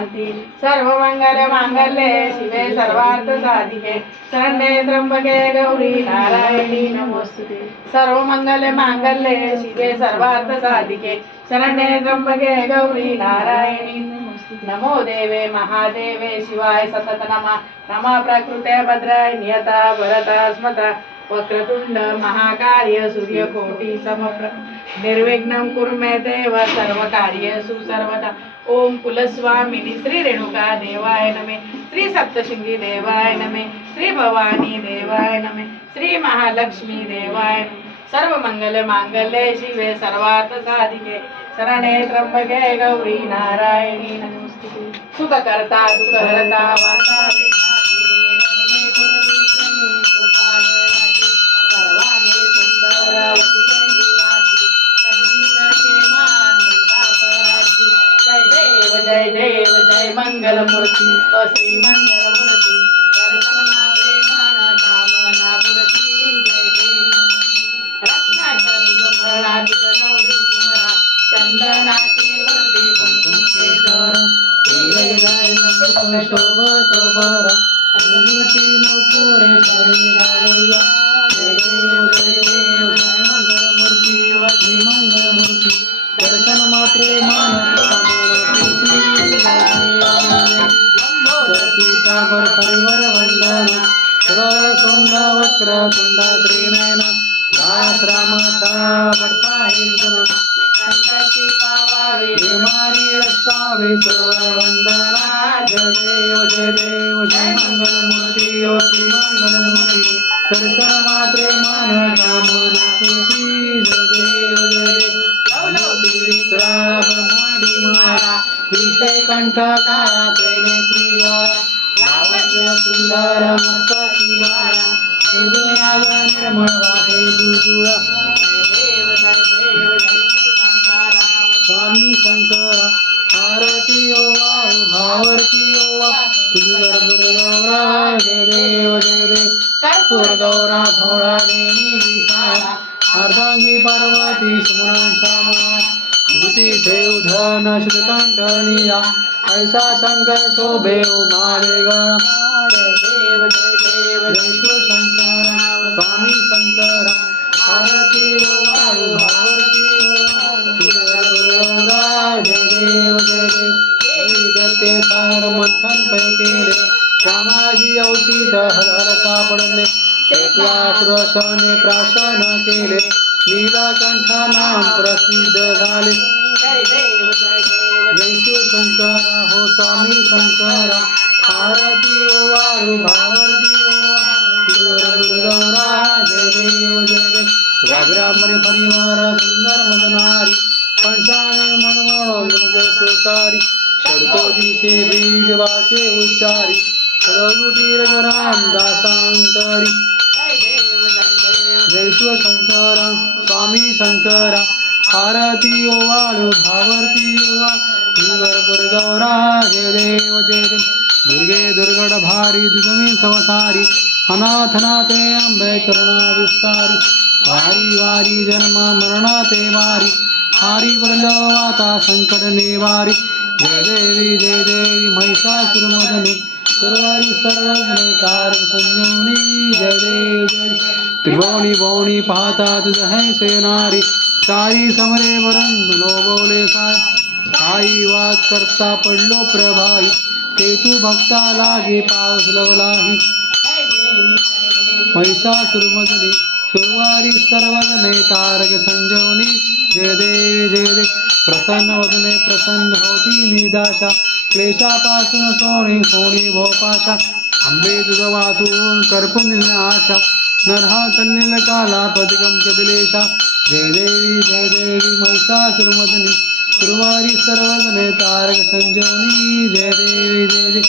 शांती. सर्व मंगल मांगल्ये शिवे सर्वार्थ साधिके. शरण्ये त्र्यंबके गौरी नारायणी नमोस्तुते. सर्व मंगल मांगल्ये शिवे सर्वार्थ साधिके. शरण्ये त्र्यंबके गौरी नारायणी नमो देवे महादेवे शिवाय सतत नमा. नमा प्रकृते भद्राय नियता भरता स्मता वक्रतुंड महाकार्य सूर्यकोटी समप्र निर्विघ्नं कुरु मे देव सर्व कार्य सुसर्वदा। ओम कुलस्वामिनी श्री रेणुका देवाय नमे श्री सप्तशृंगी देवाय नमे श्री भवानी देवाय नमे श्री महालक्ष्मी देवाय सर्व मंगल मांगल्ये शिवे सर्वार्थ साधिके शरणे त्र्यंबके गौरी नारायणी नमस्ते सुखकर्ता करता वाता देव जय मंगलमूर्ती अ श्री मंगलमूर्ती दर्शना प्रेमाना कामना मूर्ती जय देव रत्नाकर फळा गौरी पीतांबर परिवर वंदन सोंड वक्र तुंड त्रिनयन. दास रामाचा बडपा हे गुण संकटी पावावे. निर्मारी रक्षावे सर्व वंदना. जय देव जय देव जय मंगलमूर्ती ओ श्री मंगलमूर्ती. दर्शन मात्रे मन कामना पूर्ती. जय देव जय देव. लवलोकी विक्रा ब्रह्मांडी मारा विषय कंठ काळा प्रेमे सुंदर मस्तकी बाळा हृदयाग निर्मळ वाटे जुजुळा स्वामी शंकर आरती ओ वाळू भावरती ओ वा तुझगर गौरा जय देव जय देव कर्पूर गौरा भोळा नेमी विशाळा अर्धांगी पार्वती सुमन श्यामा श्रुती देव धन श्रीकंठनिया ऐसा शंकर शोभे उमा वेगळा जय देव जय देव जय शिव शंकर स्वामी शंकर भारती ओ वाळू भावरती जय देव जय देव। देवी सार मंथन पै केले श्यामाजी औषध हर सापडले। एकला श्वसने प्राशन केले नीलकंठ नाम प्रसिद्ध झाले। जय देव जय देव। जय शिव शंकर हो स्वामी शंकर आरती ओ वाळू भावरती ओ गौरा जय देव जय देव व्याघ्रामरे परिवार सुंदर मदनारी पंचांग मनमोहन जय सुकारी षडकोजीचे बीज वाचे उच्चारी रघुटी रघुराम दासांतरी जय शिव शंकर स्वामी शंकर आरती ओ वाळू भावरती ओ वर गौरा देव जय दुर्गे दुर्गड भारी दुर्गे संसारी अनाथनाथे अंबे करुणा विस्तारी। वारी वारी जन्म मरणाते वारी। हारी वरल वाता संकट निवारी। जय देवी जय देवी महिषासुरमदने सर्वारी सर्वज्ञ तारक संजीवनी जय देव जय देव. त्रिभुवनी भवनी पाहता तुझ है सेनारी साई समरे वरण बोले काय आई वाद करता पडलो प्रभावी. ते तू भक्ता लागे पाऊस लवलाही. महिषासुरमदने सुरवारी सर्वजने तारक संजीवनी. जय देवी जय देव प्रसन्न वदने प्रसन्न होती निदाशा क्लेशापासून सोनी सोनी भोपाशा. आंबे तुझ वाचून करपून आशा. नरहा तल्लील काला पदकम कदलेशा जय देवी जय देवी महिषासुरमदनी सुरवारी सर्वजने तारक संजीवनी जय देवी जय देव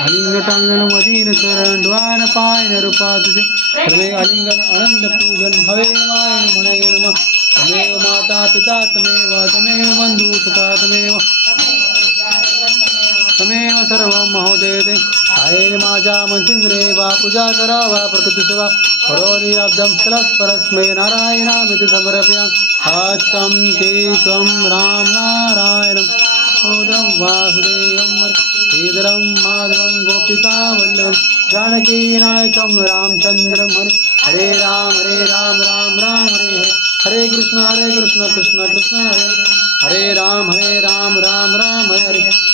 अलिंग टांगण मदीन चरण द्वान पायन रूपा तुझे. सर्वे अलिंगन आनंद पूजन हवे मायन म्हणे तमेव माता पिता तमेव तमेव बंधू सखा तमेव. आहे माझ्या मनसिंद्रे वा, पूजा करावा, प्रकृती सेवा। परोरी अब्दम कलस परस्मै नारायणामिति समर्प्य अष्टम केशवम राम नारायणम ओदम वासुदेवम श्रीधरं माधवं गोपिका वल्लभं जानकी नायकं रामचन्द्रं हरे। हरे राम हरे राम राम राम, हरे हरे। हरे कृष्ण हरे कृष्ण कृष्ण कृष्ण, हरे। हरे राम हरे राम राम राम, हरे हरे।